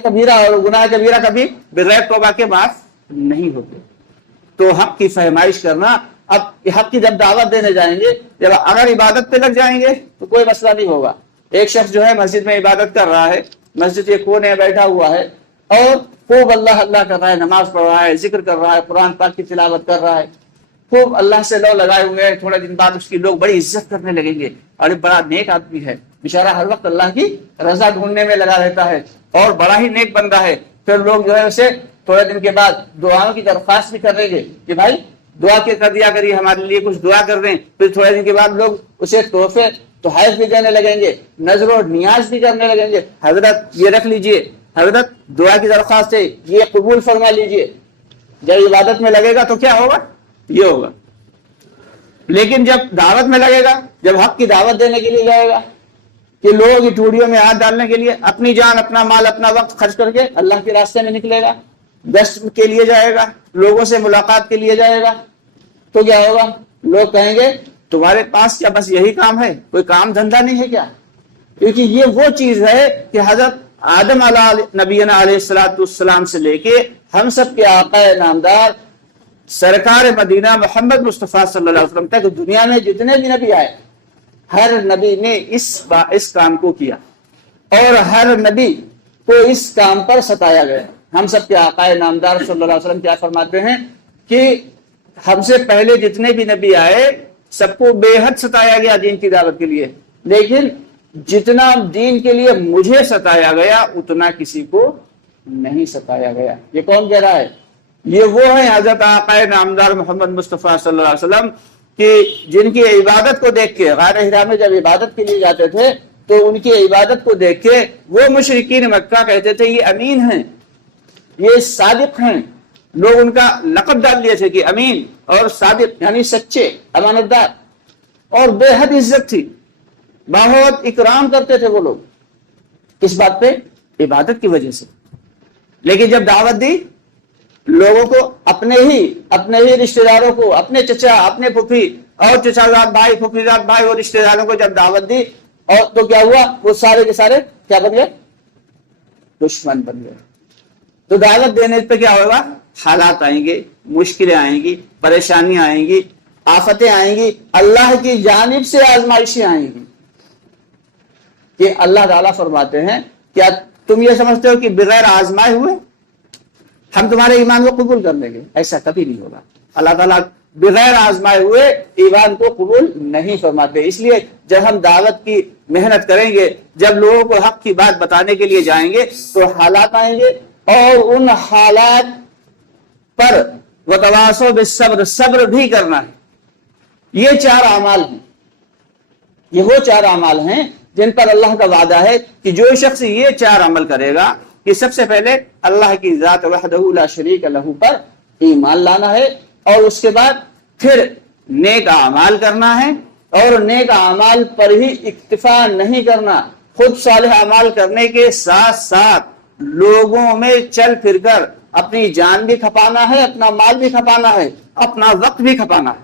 कबीरा और गुनाह कबीरा कभी बगैर तौबा के माफ नहीं होते। तो हक की फहमाइश करना, अब हक की जब दावत देने जाएंगे, जब अगर इबादत पे लग जाएंगे तो कोई मसला नहीं होगा। एक शख्स जो है मस्जिद में इबादत कर रहा है, मस्जिद के कोने में बैठा हुआ है और खूब अल्लाह अल्लाह कर रहा है, नमाज पढ़ रहा है, जिक्र कर रहा है, कुरान पाक की तिलावत कर रहा है, खूब अल्लाह से लौ लगाए हुए हैं। थोड़े दिन बाद उसकी लोग बड़ी इज्जत करने लगेंगे, अरे बड़ा नेक आदमी है, बेचारा हर वक्त अल्लाह की रजा ढूंढने में लगा रहता है और बड़ा ही नेक बंदा है। फिर लोग जो है उसे थोड़े दिन के बाद दुआओं की दरख्वास्त भी करेंगे कि भाई दुआ के कर दिया करिए, हमारे लिए कुछ दुआ कर दें। फिर थोड़े दिन के बाद लोग उसे तोहफे तोहफ भी देने लगेंगे, नजर और नियाज भी करने लगेंगे, हजरत ये रख लीजिए, हजरत दुआ की दरख्वास्त है, ये कबूल फरमा लीजिए। जब इबादत में लगेगा तो क्या होगा, ये होगा। लेकिन जब दावत में लगेगा, जब हक की दावत देने के लिए लगेगा कि लोगों की टूड़ियों में हाथ डालने के लिए अपनी जान, अपना माल, अपना वक्त खर्च करके अल्लाह के रास्ते में निकलेगा, गश्त के लिए जाएगा, लोगों से मुलाकात के लिए जाएगा, तो क्या होगा, लोग कहेंगे तुम्हारे पास क्या बस यही काम है, कोई काम धंधा नहीं है क्या? क्योंकि ये वो चीज है कि हजरत आदम नबीना अलैहिस्सलाम से लेके हम सब के आका नामदार सरकार मदीना मोहम्मद मुस्तफ़ा सल्लल्लाहु अलैहि वसल्लम तक दुनिया में जितने भी नबी आए, हर नबी ने इस काम को किया और हर नबी को इस काम पर सताया गया। हम सब के आका नामदार सल्लल्लाहु अलैहि वसल्लम क्या फरमाते हैं कि हमसे पहले जितने भी नबी आए सबको बेहद सताया गया दीन की दावत के लिए, लेकिन जितना दीन के लिए मुझे सताया गया उतना किसी को नहीं सताया गया। ये कौन कह रहा है? ये वो है हजरत आका नामदार मोहम्मद मुस्तफ़ा सल्लल्लाहु अलैहि वसल्लम कि जिनकी इबादत को देख के गार हिरा में जब इबादत के लिए जाते थे तो उनकी इबादत को देख के वो मुशरिकीन मक्का कहते थे ये अमीन हैं, ये सादिक हैं। लोग उनका लक़ब डाल दिए थे कि अमीन और सादिक यानी सच्चे, अमानतदार, और बेहद इज्जत थी, बहुत इकराम करते थे वो लोग। किस बात पे? इबादत की वजह से। लेकिन जब दावत दी लोगों को, अपने ही रिश्तेदारों को, अपने चचा, अपने फूफी और चचाजाद भाई, फूफीजाद भाई और रिश्तेदारों को जब दावत दी, और तो क्या हुआ, वो सारे के सारे क्या बन गए? दुश्मन बन गए। तो दावत देने पे क्या होगा? हालात आएंगे, मुश्किलें आएंगी, परेशानियां आएंगी, आफतें आएंगी, अल्लाह की जानिब से आजमाइशें आएंगी। कि अल्लाह ताला फरमाते हैं, क्या तुम ये समझते हो कि बगैर आजमाए हुए हम तुम्हारे ईमान को कबूल कर लेंगे? ऐसा कभी नहीं होगा। अल्लाह ताला बगैर आजमाए हुए ईमान को कबूल नहीं फरमाते। इसलिए जब हम दावत की मेहनत करेंगे, जब लोगों को हक की बात बताने के लिए जाएंगे तो हालात आएंगे, और उन हालात पर वतवासो बिस्सब्र, सब्र भी करना है। ये 4 अमाल हैं, ये वो 4 अमाल हैं जिन पर अल्लाह का वादा है कि जो शख्स ये 4 अमल करेगा कि सबसे पहले अल्लाह की जात वहदहू ला शरीक लहू पर ईमान लाना है, और उसके बाद फिर नेक अमाल करना है, और नेक अमाल पर ही इक्तिफा नहीं करना, खुद सालेह अमाल करने के साथ साथ लोगों में चल फिरकर अपनी जान भी खपाना है, अपना माल भी खपाना है, अपना वक्त भी खपाना है,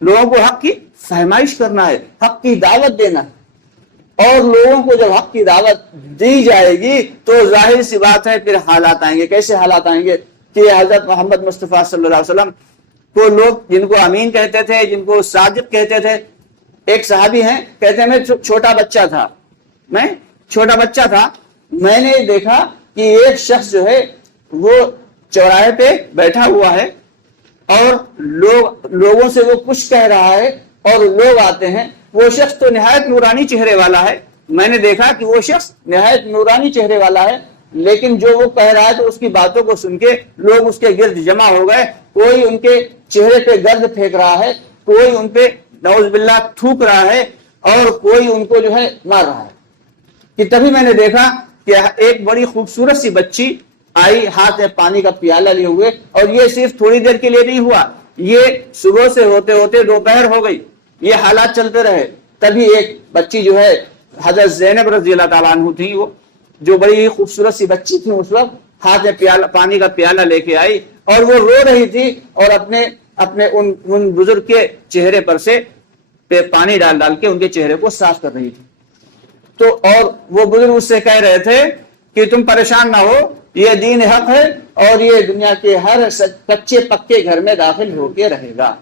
लोगों को हक की फहमाइश करना है, हक की दावत देना है। और लोगों को जब हक की दावत दी जाएगी तो जाहिर सी बात है फिर हालात आएंगे। कैसे हालात आएंगे? कि हजरत मोहम्मद मुस्तफ़ा सल्लल्लाहु अलैहि वसल्लम को लोग जिनको अमीन कहते थे, जिनको सादिक कहते थे, एक सहाबी हैं, कहते हैं मैं छोटा बच्चा था, मैंने देखा कि एक शख्स जो है वो चौराहे पे बैठा हुआ है और लोगों से वो कुछ कह रहा है और लोग आते हैं। वो शख्स तो निहायत नूरानी चेहरे वाला है, मैंने देखा कि वो शख्स निहायत नूरानी चेहरे वाला है, लेकिन जो वो कह रहा है तो उसकी बातों को सुन के लोग उसके गिर्द जमा हो गए। कोई उनके चेहरे पे गर्द फेंक रहा है, कोई उन पे नौज़ुबिल्लाह थूक रहा है, और कोई उनको जो है मार रहा है। कि तभी मैंने देखा कि एक बड़ी खूबसूरत सी बच्ची आई, हाथ में पानी का प्याला लिए हुए, और ये सिर्फ थोड़ी देर के लिए नहीं हुआ, ये सुबह से होते होते दोपहर हो गई, ये हालात चलते रहे। तभी एक बच्ची जो है हजरत ज़ैनब रज़ियल्लाहु ताला अन्हा थी, वो जो बड़ी खूबसूरत सी बच्ची थी, उस वक्त हाथ में पानी का प्याला लेके आई और वो रो रही थी, और अपने उन बुजुर्ग के चेहरे पर से पानी डाल के उनके चेहरे को साफ कर रही थी। तो और वो बुजुर्ग उससे कह रहे थे کہ تم پریشان نہ ہو، یہ دین حق ہے اور یہ دنیا کے ہر کچے پکے گھر میں داخل ہو کے رہے گا،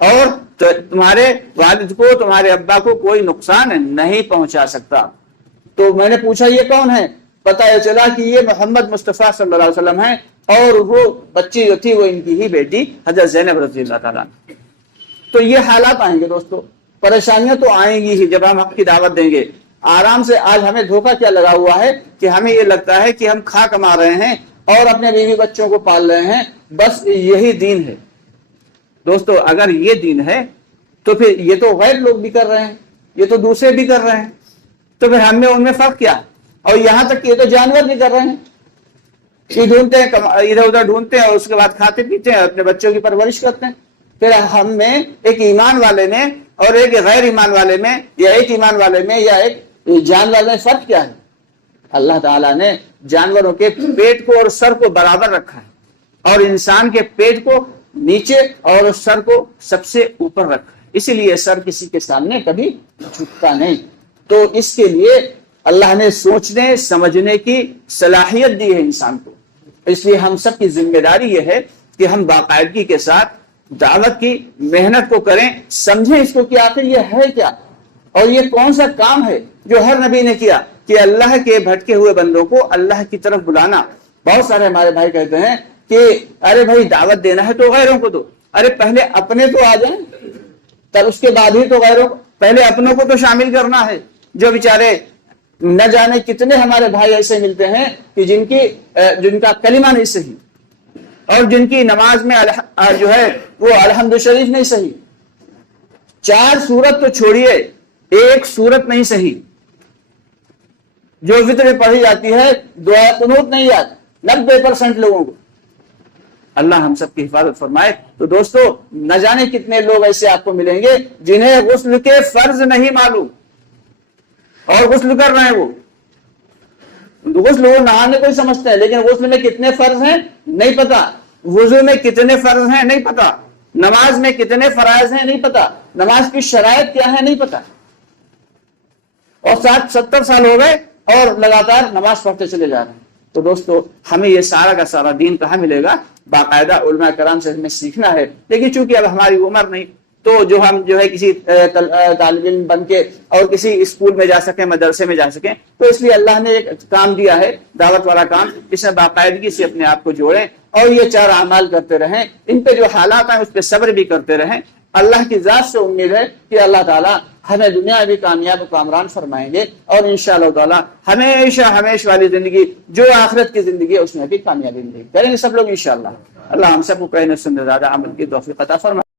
اور تمہارے والد کو، تمہارے ابا کو کوئی نقصان نہیں پہنچا سکتا۔ تو میں نے پوچھا یہ کون ہے؟ پتہ یہ چلا کہ یہ محمد مصطفیٰ صلی اللہ علیہ وسلم ہیں، اور وہ بچی جو تھی وہ ان کی ہی بیٹی حضرت زینب رضی اللہ تعالیٰ۔ تو یہ حالات آئیں گے دوستو، پریشانیاں تو آئیں گی ہی جب ہم حق کی دعوت دیں گے۔ آرام سے آج ہمیں دھوکہ کیا لگا ہوا ہے کہ ہمیں یہ لگتا ہے کہ ہم کھا کما رہے ہیں اور اپنے بیوی بچوں کو پال رہے ہیں، بس یہی دین ہے۔ دوستو اگر یہ دین ہے تو پھر یہ تو غیر لوگ بھی کر رہے ہیں، یہ تو دوسرے بھی کر رہے ہیں، تو پھر ہم میں ان میں فرق کیا؟ اور یہاں تک کہ یہ تو جانور بھی کر رہے ہیں، یہ ڈھونڈتے ہیں، ادھر ادھر ڈھونڈتے ہیں اور اس کے بعد کھاتے پیتے ہیں، اپنے بچوں کی پرورش کرتے ہیں۔ پھر ہم میں ایک ایمان والے میں اور ایک غیر ایمان والے میں، یا ایک ایمان والے میں یا ایک جان والے میں فرق کیا ہے؟ اللہ تعالیٰ نے جانوروں کے پیٹ کو اور سر کو برابر رکھا ہے، اور انسان کے پیٹ کو نیچے اور سر کو سب سے اوپر رکھا ہے، اسی لیے سر کسی کے سامنے کبھی جھکتا نہیں۔ تو اس کے لیے اللہ نے سوچنے سمجھنے کی صلاحیت دی ہے انسان کو، اس لیے ہم سب کی ذمہ داری یہ ہے کہ ہم باقاعدگی کے ساتھ دعوت کی محنت کو کریں، سمجھیں اس کو کہ آخر یہ ہے کیا، اور یہ کون سا کام ہے جو ہر نبی نے کیا کہ اللہ کے بھٹکے ہوئے بندوں کو اللہ کی طرف بلانا۔ بہت سارے ہمارے بھائی کہتے ہیں کہ ارے بھائی دعوت دینا ہے تو غیروں کو دو، ارے پہلے اپنے تو آ جائیں، تب اس کے بعد ہی تو غیروں، پہلے اپنوں کو تو شامل کرنا ہے۔ جو بیچارے نہ جانے کتنے ہمارے بھائی ایسے ملتے ہیں کہ جن کا کلمہ نہیں صحیح، اور جن کی نماز میں جو ہے وہ الحمد شریف نہیں صحیح، 4 سورت تو چھوڑیے، ایک سورت نہیں صحیح، جو وتر میں پڑھی جاتی ہے دعا قنوت نہیں یاد 90% لوگوں کو۔ اللہ ہم سب کی حفاظت فرمائے۔ تو دوستو نہ جانے کتنے لوگ ایسے آپ کو ملیں گے جنہیں غسل کے فرض نہیں معلوم اور غسل کر رہے ہیں۔ وہ غسل وہ نہانے کو ہی سمجھتے ہیں، لیکن غسل میں کتنے فرض ہیں نہیں پتا، وضو میں کتنے فرض ہیں نہیں پتا، نماز میں کتنے فرائض ہیں نہیں پتا، نماز کی شرائط کیا ہے نہیں پتا، اور 60-70 سال ہو گئے اور لگاتار نماز پڑھتے چلے جا رہے ہیں۔ تو دوستو ہمیں یہ سارا کا سارا دین کہاں ملے گا؟ باقاعدہ علماء کرام سے ہمیں سیکھنا ہے، لیکن چونکہ اب ہماری عمر نہیں، تو جو ہم جو ہے کسی طالب علم بن کے اور کسی اسکول میں جا سکیں، مدرسے میں جا سکیں، تو اس لیے اللہ نے ایک کام دیا ہے، دعوت والا کام، اس میں باقاعدگی سے اپنے آپ کو جوڑیں اور یہ 4 اعمال کرتے رہیں، ان پہ جو حالات ہیں اس پہ صبر بھی کرتے رہیں۔ اللہ کی ذات سے امید ہے کہ اللہ تعالیٰ ہمیں دنیا میں بھی کامیاب و کامران فرمائیں گے، اور انشاءاللہ تعالیٰ ہمیشہ والی زندگی جو آخرت کی زندگی ہے اس میں بھی کامیابی ملے گی، کریں گے سب لوگ انشاءاللہ۔ اللہ ہم سب کو کہنے سننے زیادہ عمل کی توفیق عطا فرمائے۔